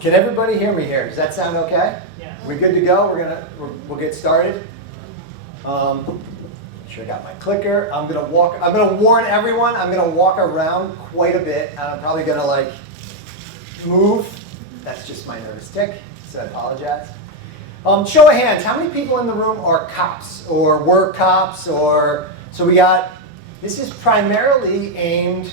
Can everybody hear me here? Does that sound okay? Yeah. We good to go? We'll get started. Sure, I got my clicker. I'm gonna warn everyone. I'm gonna walk around quite a bit. I'm probably gonna move. That's just my nervous tick. So I apologize. Show of hands. How many people in the room are cops or were cops or so we got? This is primarily aimed.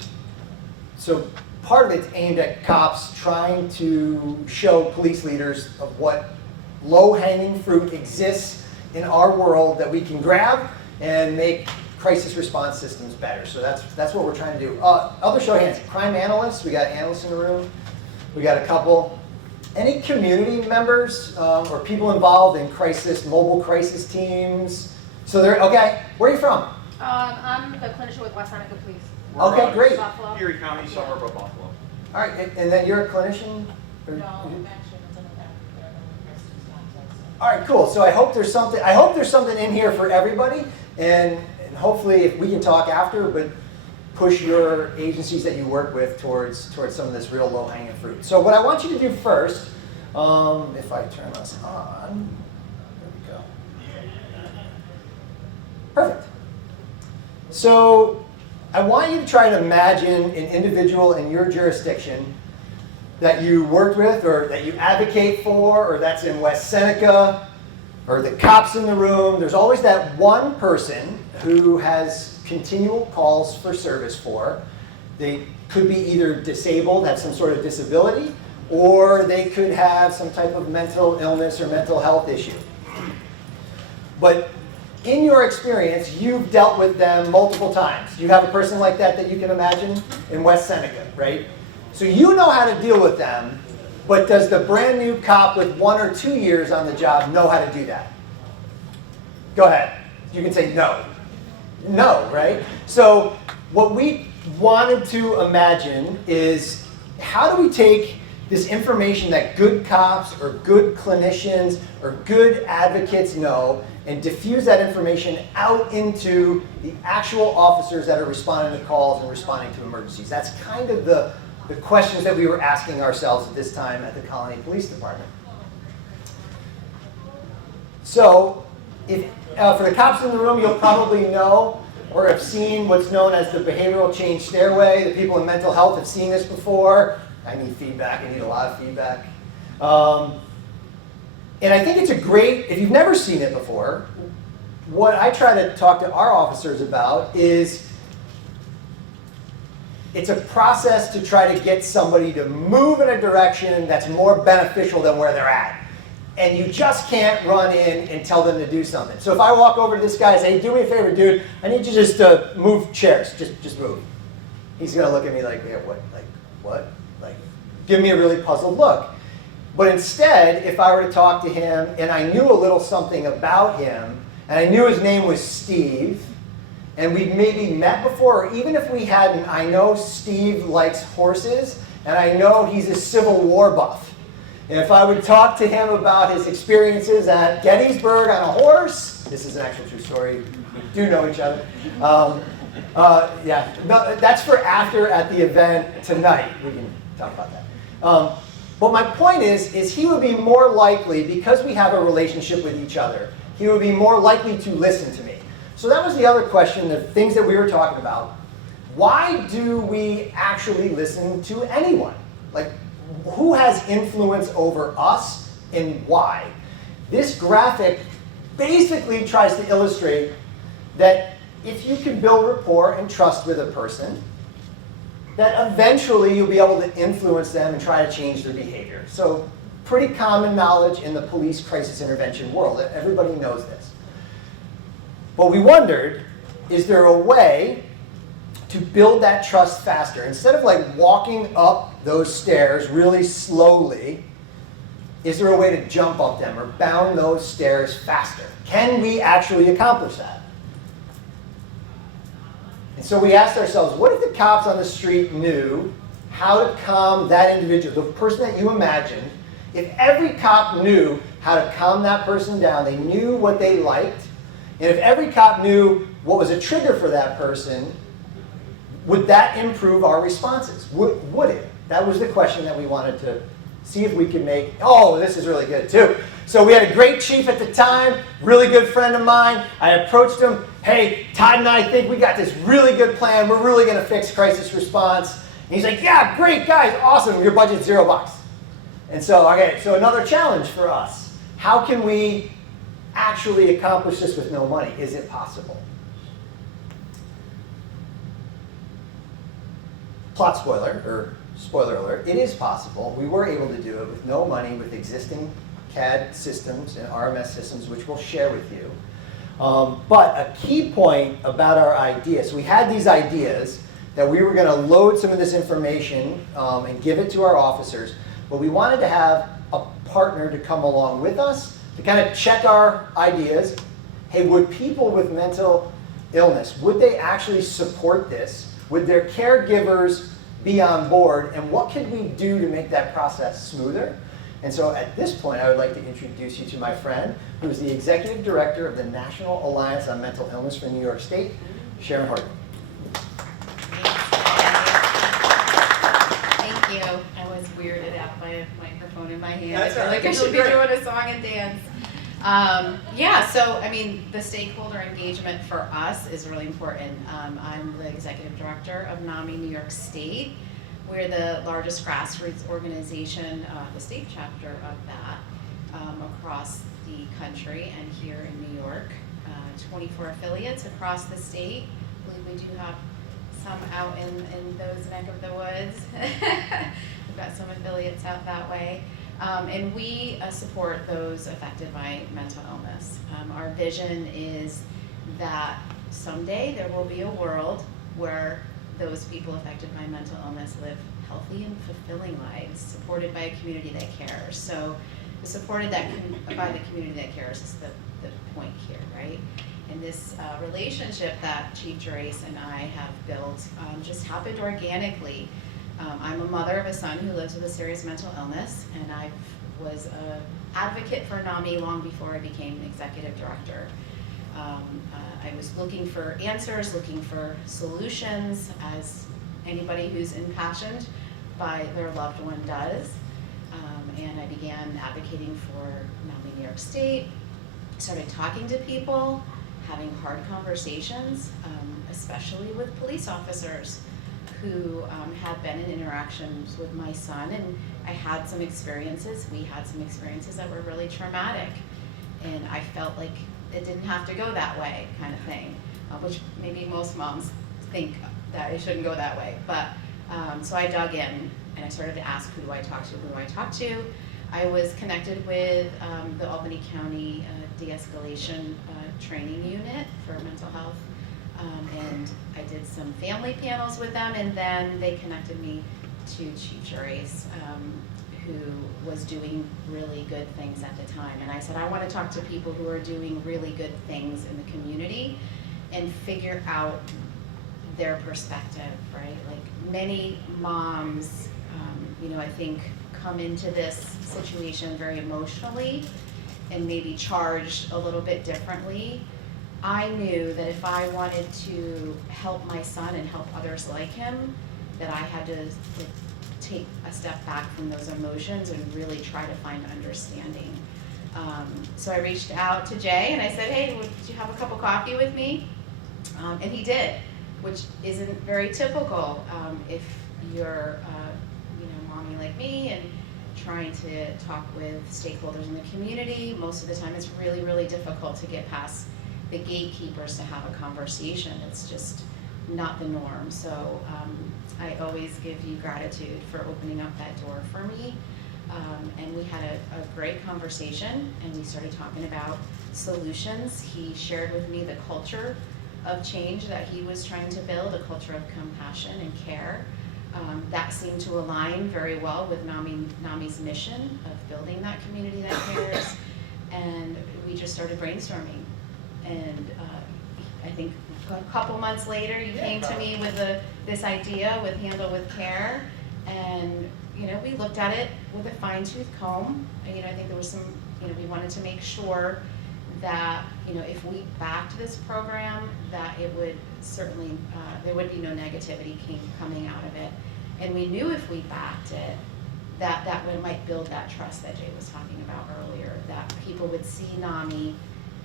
So part of it's aimed at cops trying to show police leaders of what low-hanging fruit exists in our world that we can grab and make crisis response systems better. So that's what we're trying to do. Other show of hands. Crime analysts. We got analysts in the room. We got a couple. Any community members or people involved in mobile crisis teams? So they're okay. Where are you from? I'm the clinician with West Seneca Police. Okay, great. Buffalo. Erie County, suburb of Buffalo. All right, and then you're a clinician? No, I'm actually it's in the back there. All right, cool. So I hope there's something in here for everybody, and hopefully if we can talk after, but push your agencies that you work with towards some of this real low-hanging fruit. So what I want you to do first, if I turn this on, there we go. Perfect. So I want you to try to imagine an individual in your jurisdiction that you worked with or that you advocate for or that's in West Seneca or the cops in the room. There's always that one person who has continual calls for service for. They could be either disabled, have some sort of disability, or they could have some type of mental illness or mental health issue. But in your experience, you've dealt with them multiple times. You have a person like that you can imagine in West Seneca, right? So you know how to deal with them, but does the brand new cop with 1 or 2 years on the job know how to do that? Go ahead. You can say no. No, right? So what we wanted to imagine is how do we take this information that good cops or good clinicians or good advocates know and diffuse that information out into the actual officers that are responding to calls and responding to emergencies. That's kind of the questions that we were asking ourselves at this time at the Colony Police Department. So for the cops in the room, you'll probably know or have seen what's known as the behavioral change stairway. The people in mental health have seen this before. I need feedback. I need a lot of feedback. And I think it's if you've never seen it before, what I try to talk to our officers about is it's a process to try to get somebody to move in a direction that's more beneficial than where they're at. And you just can't run in and tell them to do something. So if I walk over to this guy and say, hey, do me a favor, dude, I need you just to move chairs. Just move. He's going to look at me like, yeah, what? Like, what? Like, give me a really puzzled look. But instead, if I were to talk to him and I knew a little something about him, and I knew his name was Steve, and we'd maybe met before, or even if we hadn't, I know Steve likes horses, and I know he's a Civil War buff. And if I would talk to him about his experiences at Gettysburg on a horse, this is an actual true story, we do know each other. Yeah, no, that's for after at the event tonight. We can talk about that. But my point is he would be more likely, because we have a relationship with each other, he would be more likely to listen to me. So that was the other question, the things that we were talking about. Why do we actually listen to anyone? Like, who has influence over us and why? This graphic basically tries to illustrate that if you can build rapport and trust with a person, that eventually you'll be able to influence them and try to change their behavior. So pretty common knowledge in the police crisis intervention world. Everybody knows this. But we wondered, is there a way to build that trust faster? Instead of walking up those stairs really slowly, is there a way to jump up them or bound those stairs faster? Can we actually accomplish that? And so we asked ourselves, what if the cops on the street knew how to calm that individual, the person that you imagined? If every cop knew how to calm that person down, they knew what they liked, and if every cop knew what was a trigger for that person, would that improve our responses? Would it? That was the question that we wanted to see if we can make, oh, this is really good too. So we had a great chief at the time, really good friend of mine. I approached him, hey, Todd and I think we got this really good plan. We're really going to fix crisis response. And he's like, yeah, great, guys, awesome. Your budget's $0. And so, okay, so another challenge for us. How can we actually accomplish this with no money? Is it possible? Plot spoiler, or spoiler alert, it is possible. We were able to do it with no money with existing CAD systems and RMS systems, which we'll share with you. But a key point about our ideas, we had these ideas that we were going to load some of this information and give it to our officers, but we wanted to have a partner to come along with us to kind of check our ideas. Hey, would people with mental illness, would they actually support this? Would their caregivers be on board? And what could we do to make that process smoother? And so at this point, I would like to introduce you to my friend, who is the Executive Director of the National Alliance on Mental Illness for New York State, Sharon Hardy. Thank you. I was weirded out by a microphone in my hand. That's I feel all right. like I should be Great. doing a song and dance. Yeah, so I mean, the stakeholder engagement for us is really important. I'm the executive director of NAMI New York State. We're the largest grassroots organization, the state chapter of that, across the country and here in New York. 24 affiliates across the state. I believe we do have some out in those neck of the woods. We've got some affiliates out that way. And we support those affected by mental illness. Our vision is that someday there will be a world where those people affected by mental illness live healthy and fulfilling lives, supported by a community that cares. So supported by the community that cares is the point here, right? And this relationship that Chief Gerace and I have built just happened organically. I'm a mother of a son who lives with a serious mental illness, and I was an advocate for NAMI long before I became executive director. I was looking for answers, looking for solutions, as anybody who's impassioned by their loved one does. And I began advocating for NAMI New York State, started talking to people, having hard conversations, especially with police officers who had been in interactions with my son, and I had some experiences, we had some experiences that were really traumatic, and I felt like it didn't have to go that way, kind of thing, which maybe most moms think that it shouldn't go that way. But so I dug in and I started to ask, who do I talk to, who do I talk to? I was connected with the Albany County De-Escalation Training Unit for mental health. And I did some family panels with them, and then they connected me to Chief Gerace, who was doing really good things at the time. And I said, I want to talk to people who are doing really good things in the community and figure out their perspective, right? Like many moms, I think come into this situation very emotionally and maybe charged a little bit differently. I knew that if I wanted to help my son and help others like him, that I had to take a step back from those emotions and really try to find understanding. So I reached out to Jay and I said, hey, would you have a cup of coffee with me? And he did, which isn't very typical if you're mommy like me and trying to talk with stakeholders in the community. Most of the time it's really, really difficult to get past the gatekeepers to have a conversation. It's just not the norm. So I always give you gratitude for opening up that door for me. And we had a great conversation, and we started talking about solutions. He shared with me the culture of change that he was trying to build, a culture of compassion and care. That seemed to align very well with NAMI's mission of building that community that cares. And we just started brainstorming. And I think a couple months later, you came to me with this idea with Handle with Care. And we looked at it with a fine-tooth comb. I think there was some, we wanted to make sure that, if we backed this program, that it would certainly, there would be no negativity coming out of it. And we knew if we backed it, that might build that trust that Jay was talking about earlier, that people would see NAMI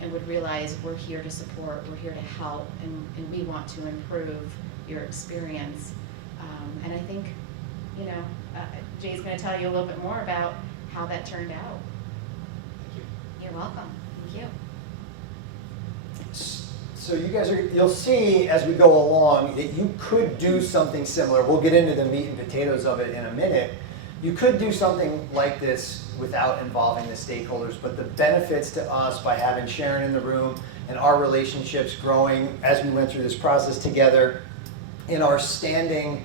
and would realize we're here to support, we're here to help, and we want to improve your experience. And I think, you know, Jay's going to tell you a little bit more about how that turned out. Thank you. You're welcome. Thank you. So you guys you'll see as we go along that you could do something similar. We'll get into the meat and potatoes of it in a minute. You could do something like this without involving the stakeholders, but the benefits to us by having Sharon in the room and our relationships growing as we went through this process together, in our standing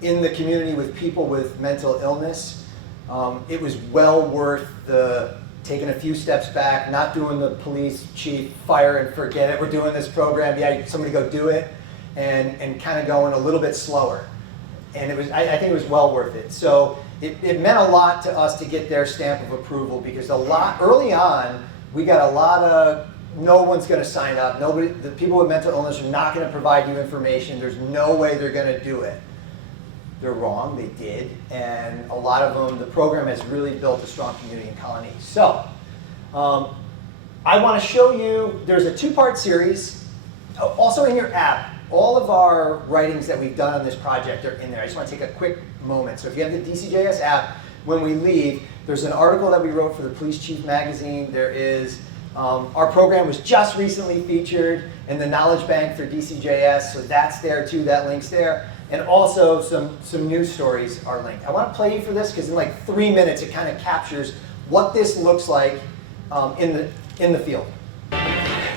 in the community with people with mental illness, it was well worth the taking a few steps back, not doing the police chief fire and forget it, we're doing this program, yeah, somebody go do it, and kind of going a little bit slower. And it was, I think it was well worth it. So it meant a lot to us to get their stamp of approval, because early on, we got a lot of, no one's gonna sign up, the people with mental illness are not gonna provide you information, there's no way they're gonna do it. They're wrong, they did, and a lot of them, the program has really built a strong community in Colony. So, I want to show you, there's a two-part series. Also in your app, all of our writings that we've done on this project are in there. I just want to take a quick moment. So if you have the DCJS app, when we leave, there's an article that we wrote for the Police Chief magazine. There is, our program was just recently featured in the Knowledge Bank for DCJS, so that's there too, that link's there. And also some news stories are linked. I want to play you for this because in like 3 minutes it kind of captures what this looks like in the field.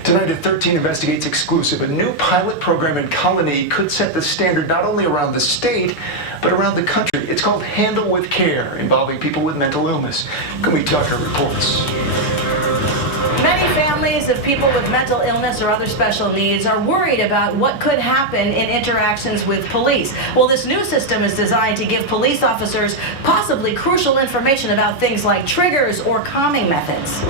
Tonight at 13 Investigates exclusive, a new pilot program in Colony could set the standard not only around the state, but around the country. It's called Handle with Care, involving people with mental illness. Kumi Tucker reports. Many families of people with mental illness or other special needs are worried about what could happen in interactions with police. Well, this new system is designed to give police officers possibly crucial information about things like triggers or calming methods.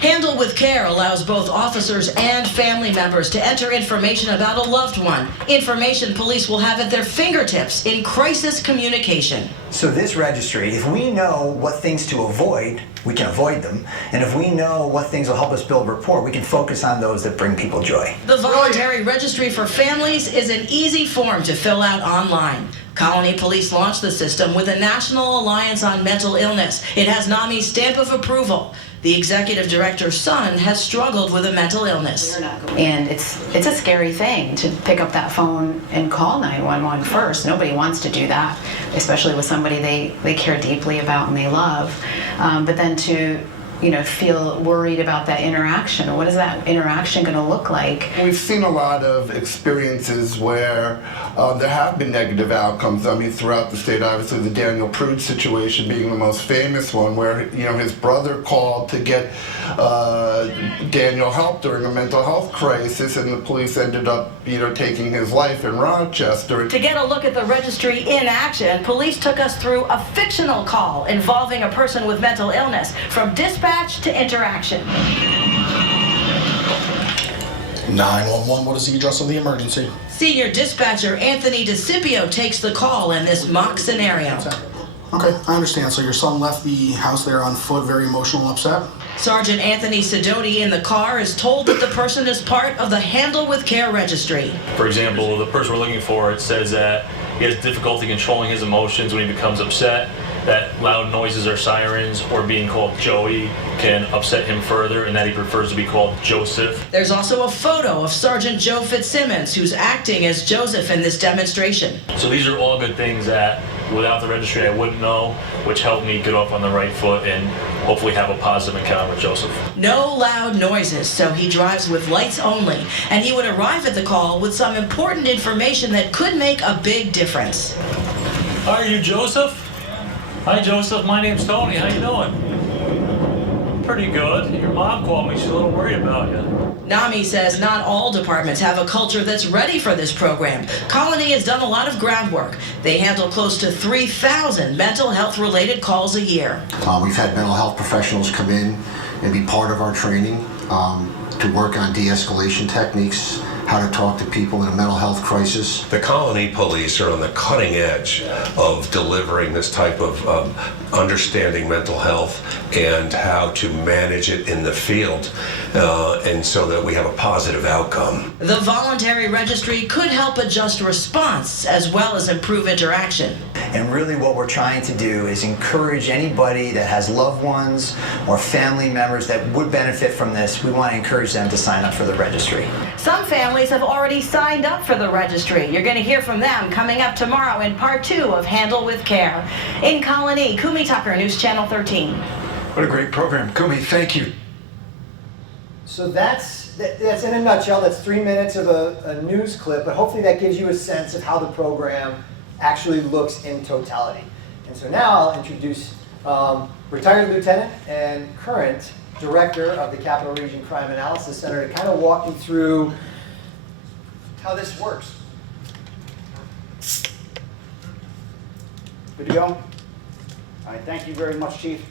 Handle with Care allows both officers and family members to enter information about a loved one, information police will have at their fingertips in crisis communication. So this registry, if we know what things to avoid, we can avoid them. And if we know what things will help us build rapport, we can focus on those that bring people joy. The Voluntary Registry for Families is an easy form to fill out online. Colony Police launched the system with a National Alliance on Mental Illness. It has NAMI's stamp of approval. The executive director's son has struggled with a mental illness. And it's a scary thing to pick up that phone and call 911 first. Nobody wants to do that, especially with somebody they care deeply about and they love. But then to feel worried about that interaction. What is that interaction going to look like? We've seen a lot of experiences where there have been negative outcomes. I mean, throughout the state, obviously the Daniel Prude situation being the most famous one, where his brother called to get Daniel help during a mental health crisis, and the police ended up taking his life in Rochester. To get a look at the registry in action, police took us through a fictional call involving a person with mental illness, from dispatch to interaction. 911, what is the address of the emergency? Senior dispatcher Anthony DeCipio takes the call in this mock scenario. Okay, I understand. So your son left the house there on foot, very emotional and upset? Sergeant Anthony Sidoti in the car is told that the person is part of the Handle with Care registry. For example, the person we're looking for, it says that he has difficulty controlling his emotions when he becomes upset, that loud noises or sirens or being called Joey can upset him further, and that he prefers to be called Joseph. There's also a photo of Sergeant Joe Fitzsimmons, who's acting as Joseph in this demonstration. So these are all good things that without the registry I wouldn't know, which helped me get off on the right foot and hopefully have a positive encounter with Joseph. No loud noises, so he drives with lights only, and he would arrive at the call with some important information that could make a big difference. Are you Joseph? Hi Joseph, my name's Tony. How you doing? Pretty good. Your mom called me. She's a little worried about you. NAMI says not all departments have a culture that's ready for this program. Colony has done a lot of groundwork. They handle close to 3,000 mental health related calls a year. We've had mental health professionals come in and be part of our training to work on de-escalation techniques, how to talk to people in a mental health crisis. The colony police are on the cutting edge of delivering this type of understanding mental health and how to manage it in the field, and so that we have a positive outcome. The voluntary registry could help adjust response as well as improve interaction. And really what we're trying to do is encourage anybody that has loved ones or family members that would benefit from this. We want to encourage them to sign up for the registry. Some families have already signed up for the registry. You're going to hear from them coming up tomorrow in part 2 of Handle with Care. In Colony, Kumi Tucker, News Channel 13. What a great program. Kumi, thank you. So that's in a nutshell. That's 3 minutes of a news clip, but hopefully that gives you a sense of how the program actually looks in totality. And so now I'll introduce retired lieutenant and current director of the Capital Region Crime Analysis Center to kind of walk you through how this works. Good to go? All right, thank you very much, Chief.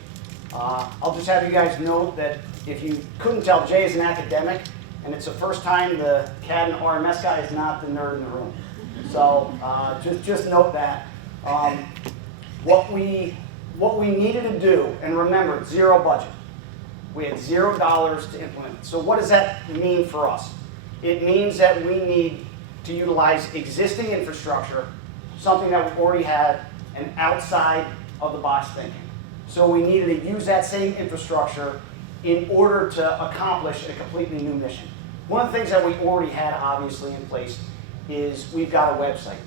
I'll just have you guys note that if you couldn't tell, Jay is an academic, and it's the first time the CAD and RMS guy is not the nerd in the room. So just note that. What we needed to do, and remember, zero budget. We had $0 to implement it. So what does that mean for us? It means that we need to utilize existing infrastructure, something that we already had, and outside of the box thinking. So we needed to use that same infrastructure in order to accomplish a completely new mission. One of the things that we already had obviously in place is we've got a website.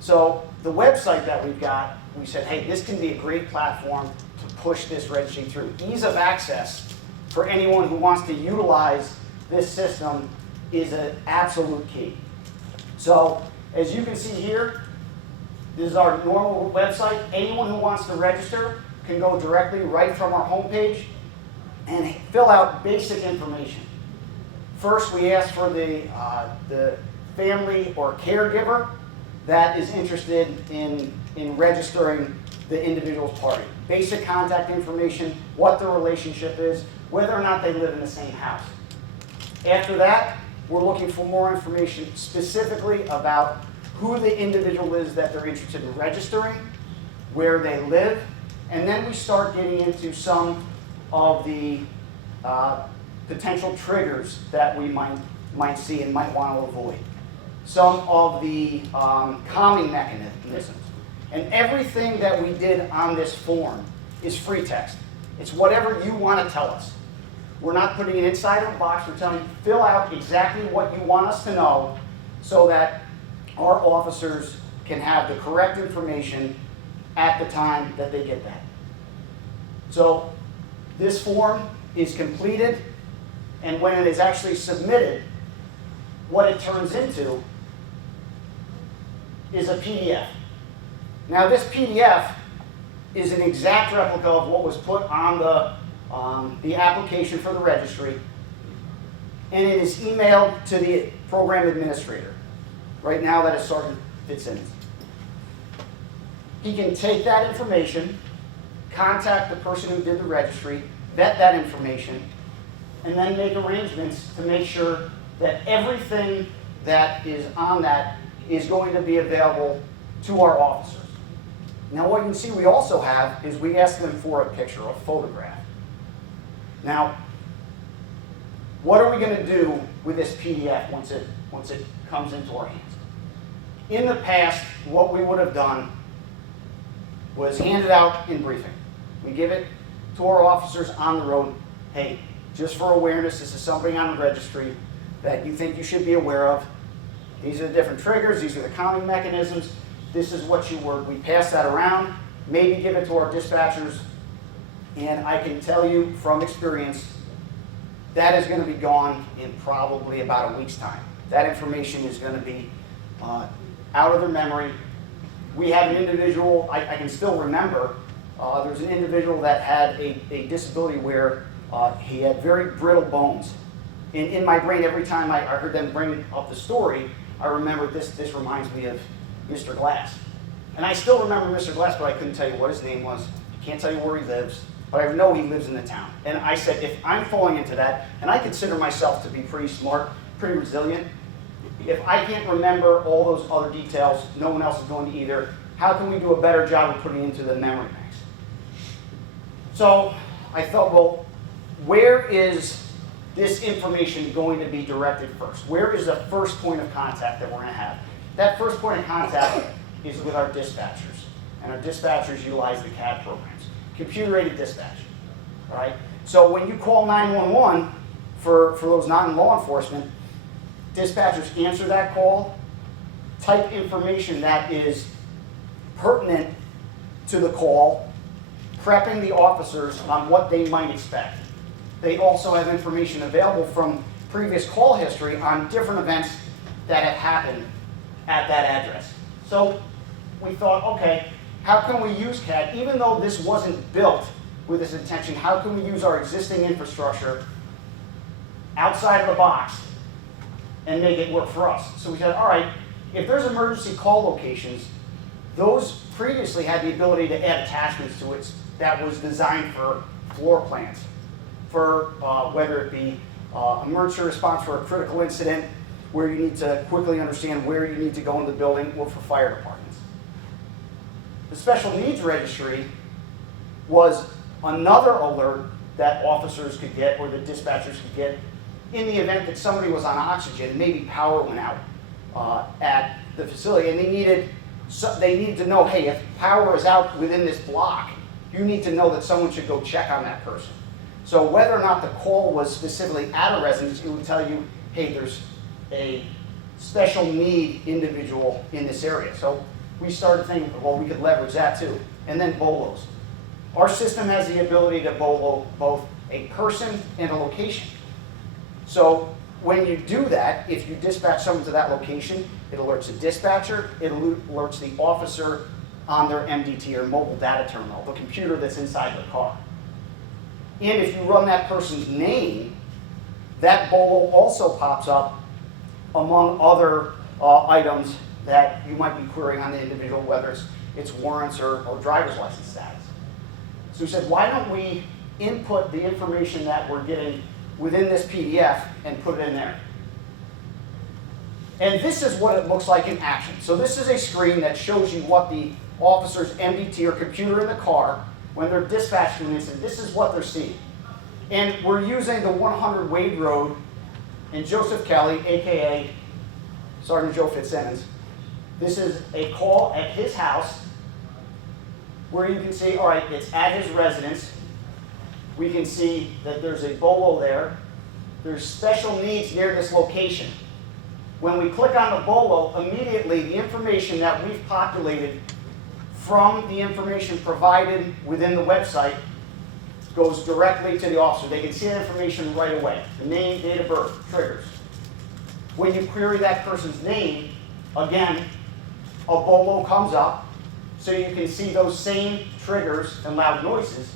So the website that we've got, we said, hey, this can be a great platform to push this registry through. Ease of access for anyone who wants to utilize this system is an absolute key. So as you can see here, this is our normal website. Anyone who wants to register can go directly right from our homepage and fill out basic information. First, we ask for the family or caregiver that is interested in registering the individual's party. Basic contact information, what the relationship is, whether or not they live in the same house. After that, we're looking for more information specifically about who the individual is that they're interested in registering, where they live, and then we start getting into some of the potential triggers that we might see and might want to avoid. Some of the calming mechanisms. And everything that we did on this form is free text. It's whatever you want to tell us. We're not putting it inside of a box. We're telling you, fill out exactly what you want us to know so that our officers can have the correct information at the time that they get that. So this form is completed, and when it is actually submitted, what it turns into is a PDF. Now this PDF is an exact replica of what was put on the application for the registry, and it is emailed to the program administrator. Right now that is Sergeant Fitzsimmons. He can take that information, contact the person who did the registry, vet that information, and then make arrangements to make sure that everything that is on that is going to be available to our officers. Now what you can see we also have is we ask them for a picture, a photograph. Now, what are we going to do with this PDF once it comes into our hands? In the past, what we would have done was hand it out in briefing. We give it to our officers on the road. Hey, just for awareness, this is something on the registry that you think you should be aware of. These are the different triggers. These are the counting mechanisms. This is what you were. We pass that around, maybe give it to our dispatchers, and I can tell you from experience, that is going to be gone in probably about a week's time. That information is going to be out of their memory. We have an individual, I can still remember, there's an individual that had a disability where he had very brittle bones. In my brain, every time I heard them bring up the story, I remember this reminds me of Mr. Glass. And I still remember Mr. Glass, but I couldn't tell you what his name was. Can't tell you where he lives, but I know he lives in the town. And I said, if I'm falling into that, and I consider myself to be pretty smart, pretty resilient, If I can't remember all those other details, no one else is going to either. How can we do a better job of putting into the memory banks? So I thought, well, where is this information going to be directed first? Where is the first point of contact that we're going to have? That first point of contact is with our dispatchers. And our dispatchers utilize the CAD programs, computer-aided dispatch. All right? So when you call 911 for those non-law enforcement, dispatchers answer that call, type information that is pertinent to the call, prepping the officers on what they might expect. They also have information available from previous call history on different events that have happened at that address. So we thought, okay, how can we use CAD, even though this wasn't built with this intention, how can we use our existing infrastructure outside of the box and make it work for us? So we said, all right, if there's emergency call locations, those previously had the ability to add attachments to it that was designed for floor plans, for whether it be emergency response for a critical incident, where you need to quickly understand where you need to go in the building, or for fire departments. The special needs registry was another alert that officers could get, or the dispatchers could get, in the event that somebody was on oxygen, maybe power went out at the facility, and they needed to know, hey, if power is out within this block, you need to know that someone should go check on that person. So whether or not the call was specifically at a residence, it would tell you, hey, there's a special need individual in this area. So we started thinking, well, we could leverage that too. And then BOLOs. Our system has the ability to BOLO both a person and a location. So when you do that, if you dispatch someone to that location, it alerts the dispatcher, it alerts the officer on their MDT, or mobile data terminal, the computer that's inside the car. And if you run that person's name, that BOLO also pops up among other items that you might be querying on the individual, whether it's warrants or driver's license status. So we said, why don't we input the information that we're getting within this PDF and put it in there? And this is what it looks like in action. So this is a screen that shows you what the officer's MDT or computer in the car, when they're dispatched to an incident, this is what they're seeing. And we're using the 100 Wade Road in Joseph Kelly, AKA Sergeant Joe Fitzsimmons. This is a call at his house where you can see, all right, it's at his residence. We can see that there's a BOLO there. There's special needs near this location. When we click on the BOLO, immediately the information that we've populated from the information provided within the website goes directly to the officer. They can see that information right away. The name, date of birth, triggers. When you query that person's name, again, a BOLO comes up, so you can see those same triggers and loud noises,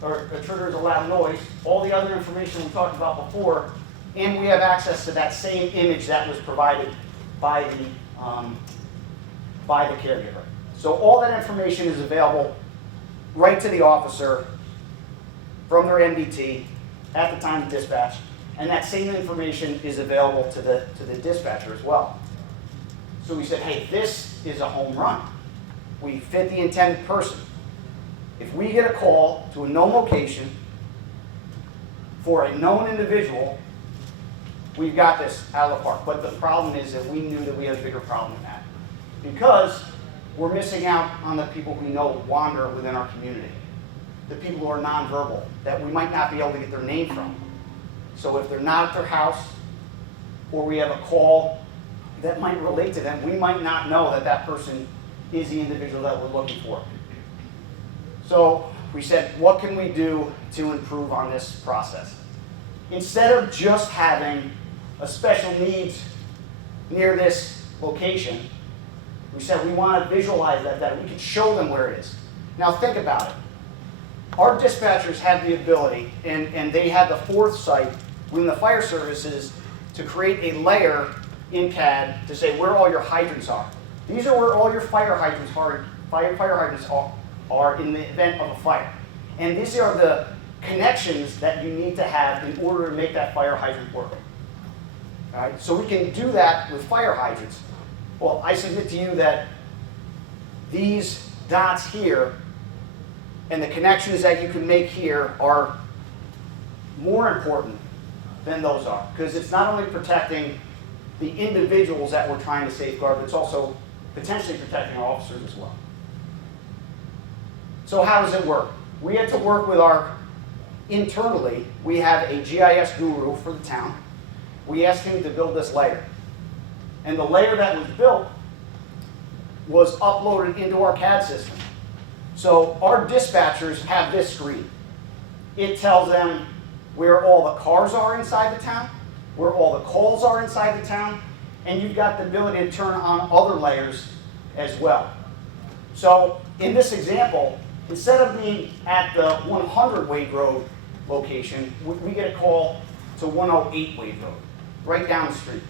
or triggers a loud noise, all the other information we talked about before, and we have access to that same image that was provided by the caregiver. So all that information is available right to the officer from their MDT at the time of dispatch, and that same information is available to the dispatcher as well. So we said, hey, this is a home run. We fit the intended person. If we get a call to a known location for a known individual, we've got this out of the park. But the problem is that we knew that we had a bigger problem than that, because we're missing out on the people we know wander within our community, the people who are nonverbal, that we might not be able to get their name from. So if they're not at their house, or we have a call that might relate to them, we might not know that that person is the individual that we're looking for. So we said, what can we do to improve on this process? Instead of just having a special needs near this location, we said we want to visualize that we can show them where it is. Now think about it. Our dispatchers have the ability, and they have the foresight within the fire services to create a layer in CAD to say where all your hydrants are. These are where all your fire hydrants are in the event of a fire. And these are the connections that you need to have in order to make that fire hydrant work. All right? So we can do that with fire hydrants. Well, I submit to you that these dots here and the connections that you can make here are more important than those are, because it's not only protecting the individuals that we're trying to safeguard, but it's also potentially protecting our officers as well. So how does it work? We had to work with internally, we have a GIS guru for the town. We asked him to build this layer. And the layer that was built was uploaded into our CAD system. So our dispatchers have this screen. It tells them where all the cars are inside the town, where all the calls are inside the town, and you've got the ability to turn on other layers as well. So in this example, instead of being at the 100 Wade Road location, we get a call to 108 Wade Road, right down the street.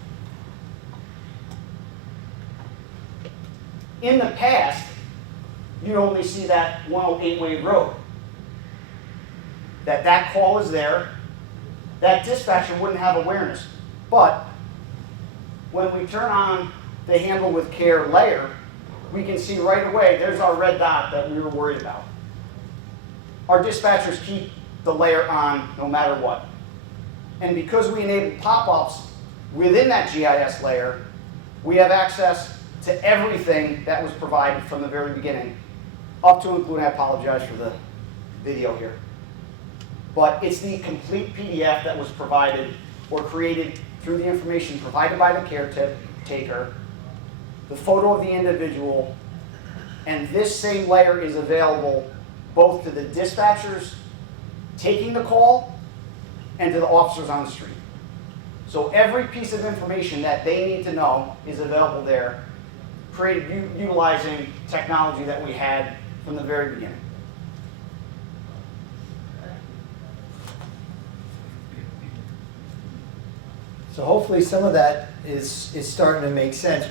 In the past, you'd only see that 108 Wade Road. That call is there. That dispatcher wouldn't have awareness. But when we turn on the Handle with Care layer, we can see right away there's our red dot that we were worried about. Our dispatchers keep the layer on no matter what. And because we enable pop-ups within that GIS layer, we have access to everything that was provided from the very beginning, up to including, I apologize for the video here. But it's the complete PDF that was provided or created through the information provided by the caretaker, the photo of the individual, and this same layer is available both to the dispatchers taking the call and to the officers on the street. So every piece of information that they need to know is available there, created utilizing technology that we had from the very beginning. So hopefully some of that is starting to make sense.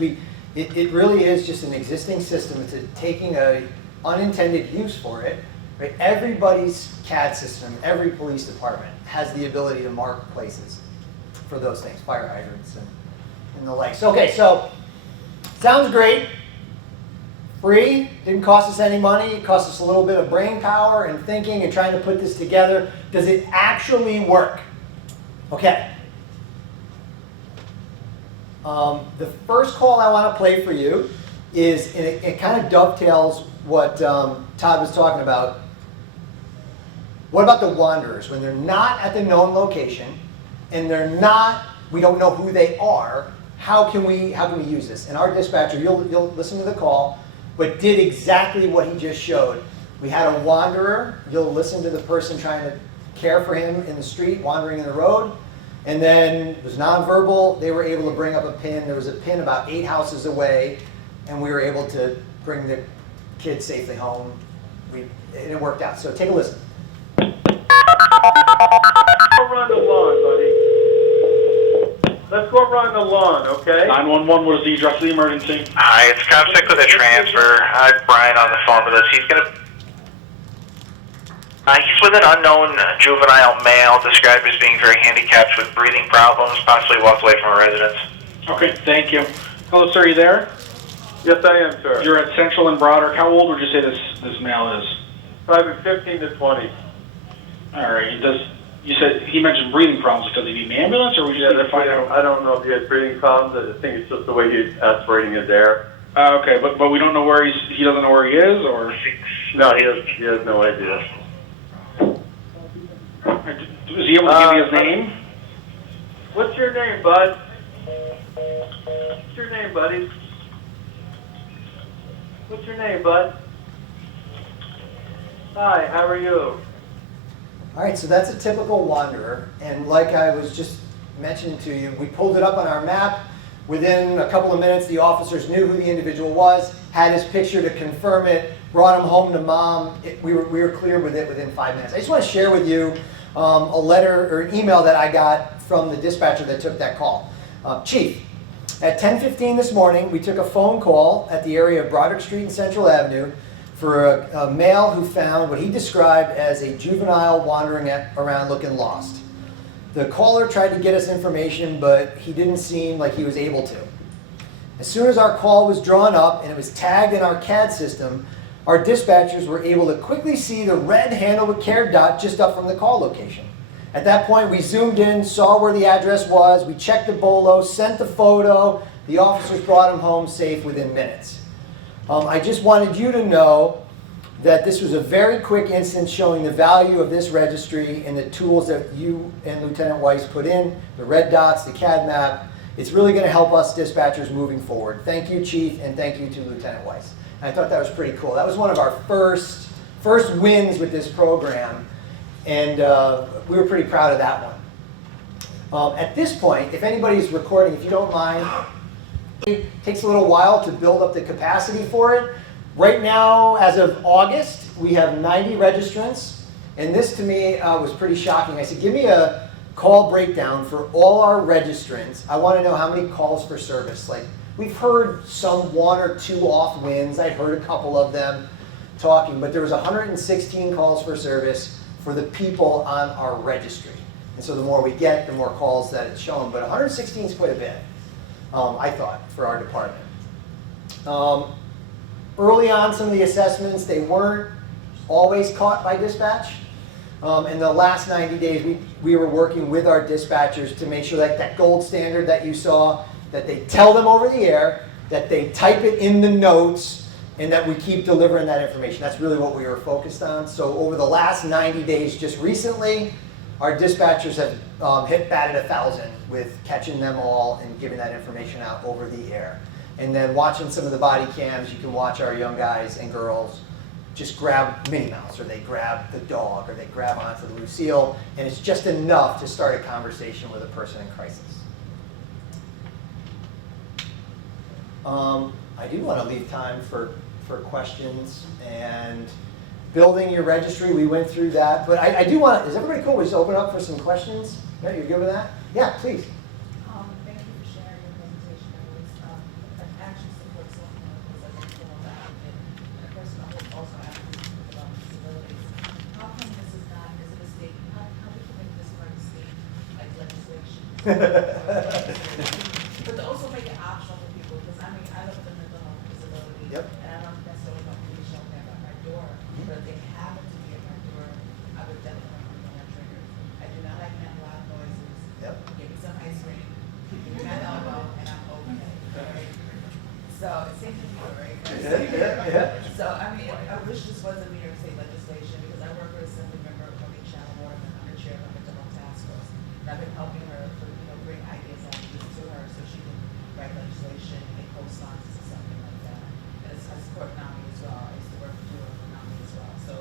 It really is just an existing system. It's taking an unintended use for it. Right? Everybody's CAD system, every police department has the ability to mark places for those things, fire hydrants and the like. So, okay, so sounds great. Free, didn't cost us any money. It cost us a little bit of brain power and thinking and trying to put this together. Does it actually work? Okay. The first call I want to play for you is, and it kind of dovetails what Todd was talking about. What about the wanderers? When they're not at the known location and we don't know who they are, how can we use this? And our dispatcher, you'll listen to the call, but did exactly what he just showed. We had a wanderer, you'll listen to the person trying to care for him in the street, wandering in the road. And then it was nonverbal. They were able to bring up a pin. There was a pin about 8 houses away, and we were able to bring the kid safely home. And it worked out. So take a listen. Go run the lawn, buddy. Let's go run the lawn, okay? 911, what is the address of the emergency? Hi, it's Cop 6 with a transfer. I have Brian on the phone with us. He's with an unknown juvenile male described as being very handicapped with breathing problems, possibly walked away from a residence. Okay, thank you. Hello, sir, are you there? Yes, I am, sir. You're at Central and Broderick. How old would you say this male is? Probably 15 to 20. All right. You said he mentioned breathing problems. Does he need an ambulance, or would you just need to find out? I don't know if he has breathing problems. I think it's just the way he's aspirating his air. Okay, but we don't know where he doesn't know where he is, or? No, he has no idea. Is he able to give you his name? What's your name, bud? What's your name, buddy? What's your name, bud? Hi, how are you? All right, so that's a typical wanderer. And like I was just mentioning to you, we pulled it up on our map. Within a couple of minutes, the officers knew who the individual was, had his picture to confirm it, brought him home to mom. We were clear with it within 5 minutes. I just want to share with you a letter or an email that I got from the dispatcher that took that call. Chief, at 10:15 this morning, we took a phone call at the area of Broderick Street and Central Avenue for a male who found what he described as a juvenile wandering around looking lost. The caller tried to get us information, but he didn't seem like he was able to. As soon as our call was drawn up and it was tagged in our CAD system, our dispatchers were able to quickly see the red Handle with Care dot just up from the call location. At that point, we zoomed in, saw where the address was, we checked the bolo, sent the photo, the officers brought him home safe within minutes. I just wanted you to know that this was a very quick instance showing the value of this registry and the tools that you and Lieutenant Weiss put in, the red dots, the CAD map. It's really going to help us dispatchers moving forward. Thank you, Chief, and thank you to Lieutenant Weiss. And I thought that was pretty cool. That was one of our first wins with this program, and we were pretty proud of that one. At this point, if anybody's recording, if you don't mind, it takes a little while to build up the capacity for it. Right now, as of August, we have 90 registrants, and this to me was pretty shocking. I said, give me a call breakdown for all our registrants. I want to know how many calls for service. Like, we've heard some 1 or 2 off wins. I've heard a couple of them talking, but there was 116 calls for service for the people on our registry. And so the more we get, the more calls that it's shown. But 116 is quite a bit, I thought, for our department. Early on, some of the assessments, they weren't always caught by dispatch. In the last 90 days, we were working with our dispatchers to make sure that that gold standard that you saw, that they tell them over the air, that they type it in the notes, and that we keep delivering that information. That's really what we were focused on. So over the last 90 days, just recently, our dispatchers have hit batted 1,000 with catching them all and giving that information out over the air. And then watching some of the body cams, you can watch our young guys and girls just grab Minnie Mouse, or they grab the dog, or they grab onto the Lucille, and it's just enough to start a conversation with a person in crisis. I do want to leave time for questions and building your registry. We went through that, but I do want to, is everybody cool? We just open up for some questions? Yeah, you're good with that? Yeah, please. Thank you for sharing your presentation. It actually supports someone who's a mental advocate and a person who also advocates about disabilities. How come this is not, is it a state, how do you make this part of state, like legislation? But to also make it optional for people, because I mean, I live with a mental health disability, Yep. and I don't necessarily want to be showing up at my door, but if they happen to be at my door, I would definitely want to be triggered. I do not like loud noises. Yep. Give me some ice cream, give me my elbow, and I'm okay. Right? So it seems to be right. Yeah. So I mean, I wish this wasn't New York State legislation, because I work with a Assembly member from each channel more than under chair of the mental health task force, and I've been helping her for bring ideas like this to her so she can write legislation and co-sponsors or something like that. And I support NAMI as well. I used to work for NAMI as well. So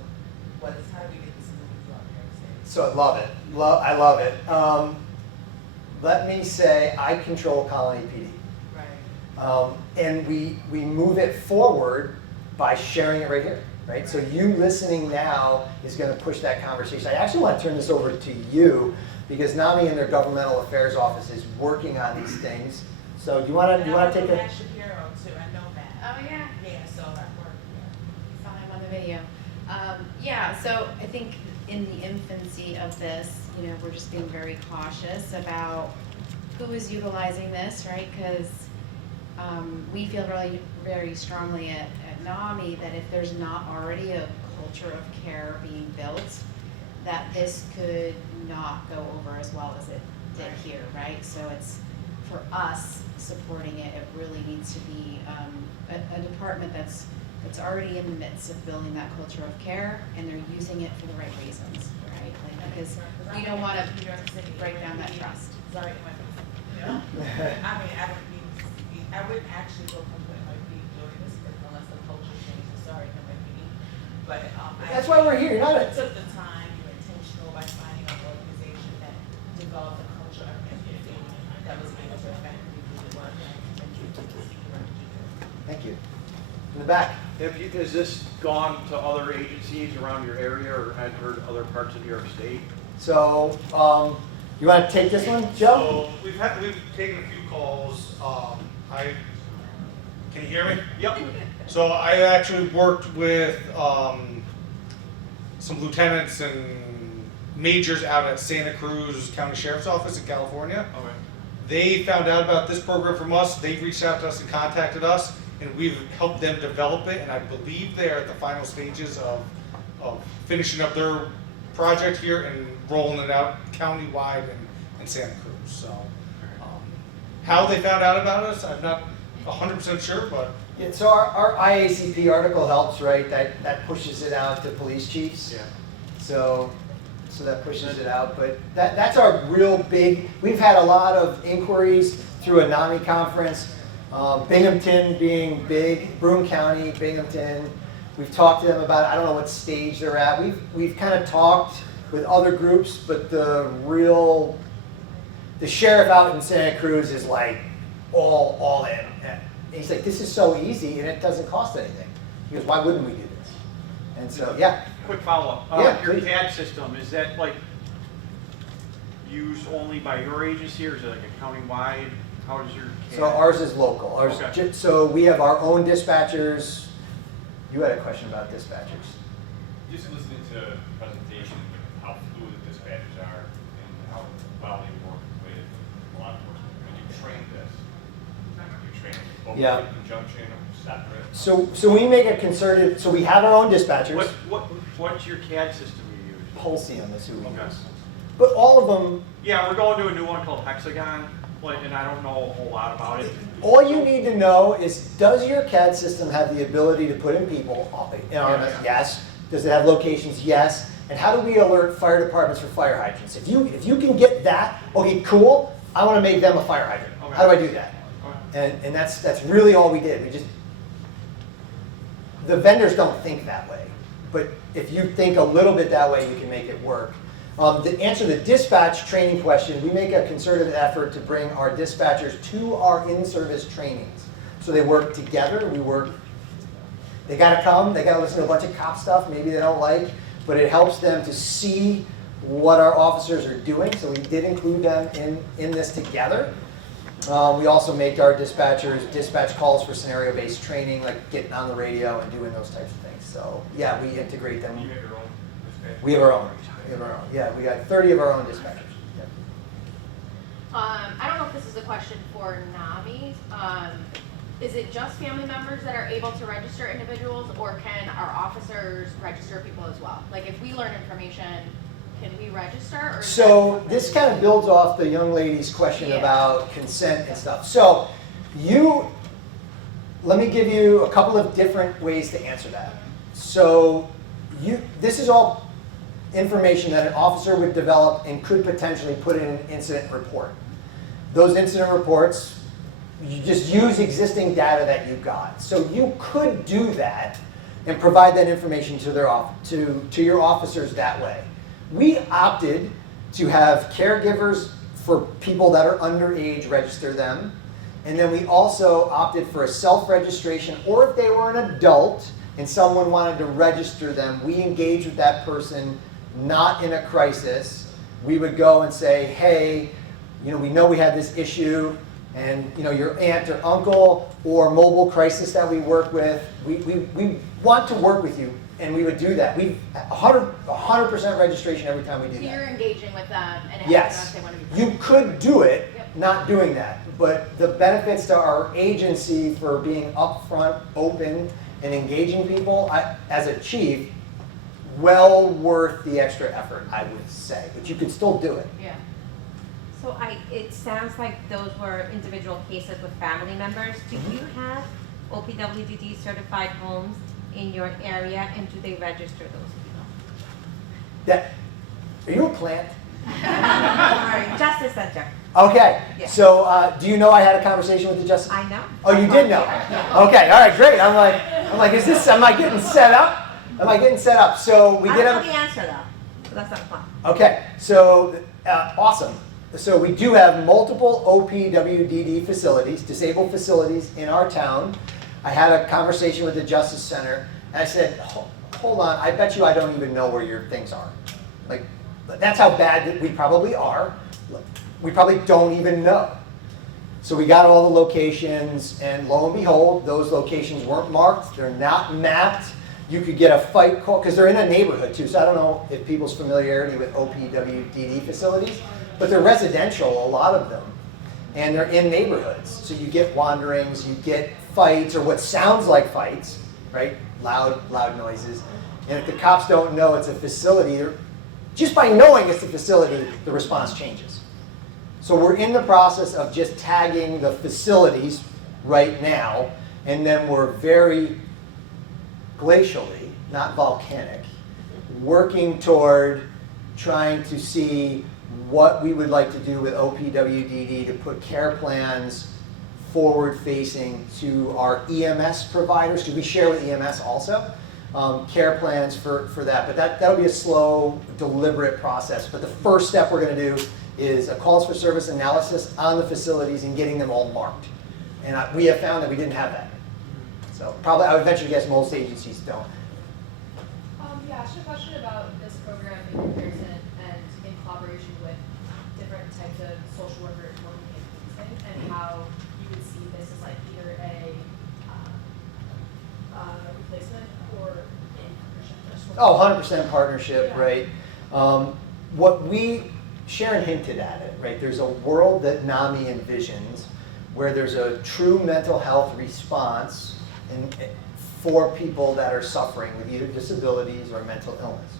how do we get this moving throughout New York State? So I love it. I love it. Let me say I control Colony PD. Right. And we move it forward by sharing it right here. Right? So you listening now is going to push that conversation. I actually want to turn this over to you, because NAMI and their governmental affairs office is working on these things. So do you want to take a... Matt Shapiro too. I know Matt. Oh, yeah. Yeah, so that worked. Saw him on the video. Yeah, so I think in the infancy of this, we're just being very cautious about who is utilizing this, right? Because we feel really very strongly at NAMI that if there's not already a culture of care being built, that this could not go over as well as it did here, right? So it's, for us supporting it, it really needs to be a department that's already in the midst of building that culture of care, and they're using it for the right reasons, right? Like, because you don't want to break down that trust. Sorry, I mean, I wouldn't actually go complete my feet doing this unless the culture changes. Sorry, no, my feet. But That's why we're here. You're not took the time, you were intentional by finding an organization that developed a culture of community that was able to effectively do the work and continue to do the work. Thank you. In the back. Has this gone to other agencies around your area, or had heard other parts of New York State? So, you want to take this one, Joe? So we've taken a few calls. Can you hear me? Yep. So I actually worked with some lieutenants and majors out at Santa Cruz County Sheriff's Office in California. Okay. They found out about this program from us. They reached out to us and contacted us, and we've helped them develop it. And I believe they're at the final stages of finishing up their project here and rolling it out countywide in Santa Cruz. So how they found out about us, I'm not 100% sure, but Yeah, so our IACP article helps, right? That pushes it out to police chiefs. Yeah. So that pushes it out. But that's our real big. We've had a lot of inquiries through a NAMI conference. Binghamton being big, Broome County, Binghamton. We've talked to them about. I don't know what stage they're at. We've kind of talked with other groups, but the sheriff out in Santa Cruz is like all in. And he's like, this is so easy and it doesn't cost anything. He goes, why wouldn't we do this? And so, yeah. Quick follow-up. Yeah, your please. CAD system, is that like used only by your agency, or is it like a county-wide? How does your CAD? So ours is local. Ours, Okay. so we have our own dispatchers. You had a question about dispatchers. Just listening to the presentation, how fluid dispatchers are and how well they work with law enforcement. When you train this, you train both Yeah. in conjunction or separate. So we make a concerted. So we have our own dispatchers. What's your CAD system you use? Pulsium is who we Okay. use. But all of them. Yeah, we're going to a new one called Hexagon, and I don't know a whole lot about it. All you need to know is, does your CAD system have the ability to put in people in RMS? Yeah. Yes. Does it have locations? Yes. And how do we alert fire departments for fire hydrants? If you can get that, okay, cool. I want to make them a fire hydrant. Okay. How do I do that? Okay. And that's really all we did. The vendors don't think that way, but if you think a little bit that way, you can make it work. To answer the dispatch training question, we make a concerted effort to bring our dispatchers to our in-service trainings. So they work together, they gotta come, they gotta listen to a bunch of cop stuff, maybe they don't like, but it helps them to see what our officers are doing, so we did include them in this together. We also make our dispatchers dispatch calls for scenario-based training, like getting on the radio and doing those types of things. So yeah, we integrate them. You have your own dispatch? We have our own. Yeah, we got 30 of our own dispatchers. Yeah. I don't know if this is a question for NAMI. Is it just family members that are able to register individuals, or can our officers register people as well? Like if we learn information, can we register? Or So this kind of builds off the young lady's question about consent and stuff. So let me give you a couple of different ways to answer that. So this is all information that an officer would develop and could potentially put in an incident report. Those incident reports, you just use existing data that you've got. So you could do that and provide that information to your officers that way. We opted to have caregivers for people that are underage register them. And then we also opted for a self-registration, or if they were an adult and someone wanted to register them, we engage with that person not in a crisis. We would go and say, hey, we know we had this issue, and your aunt or uncle or mobile crisis that we work with, we want to work with you, and we would do that. We 100% registration every time we do So that. you're engaging with them and asking Yes, if they want to be you could do it, not doing that. But the benefits to our agency for being upfront, open, and engaging people, as a chief, well worth the extra effort, I would say. But you could still do it. Yeah. So it sounds like those were individual cases with family members. Do you have OPWDD certified homes in your area, and do they register those people? Are you a plant? Sorry, Justice Center. Okay, Yeah. so do you know I had a conversation with the justice? I know. Oh, you did know? Okay, all right, great. I'm like, am I getting set up? Am I getting set up? So we I did don't have. know the answer though. So that's not fun. Okay, so awesome. So we do have multiple OPWDD facilities, disabled facilities in our town. I had a conversation with the Justice Center, and I said, hold on, I bet you I don't even know where your things are. Like, that's how bad that we probably are. We probably don't even know. So we got all the locations, and lo and behold, those locations weren't marked. They're not mapped. You could get a fight call, because they're in a neighborhood too, so I don't know if people's familiarity with OPWDD facilities, but they're residential, a lot of them, and they're in neighborhoods. So you get wanderings, you get fights, or what sounds like fights, right? Loud noises. And if the cops don't know it's a facility, just by knowing it's a facility, the response changes. So we're in the process of just tagging the facilities right now, and then we're very glacially, not volcanic, working toward trying to see what we would like to do with OPWDD to put care plans forward-facing to our EMS providers, because we share with EMS also, care plans for that. But that'll be a slow, deliberate process. But the first step we're going to do is a calls for service analysis on the facilities and getting them all marked. And we have found that we didn't have that. So probably, I would venture to guess most agencies don't. Yeah, I asked a question about this program in comparison and in collaboration with different types of social workers working in policing, and how you would see this as like either a replacement or in partnership. Oh, 100% partnership, yeah. Right? Sharon hinted at it, right? There's a world that NAMI envisions where there's a true mental health response for people that are suffering with either disabilities or mental illness.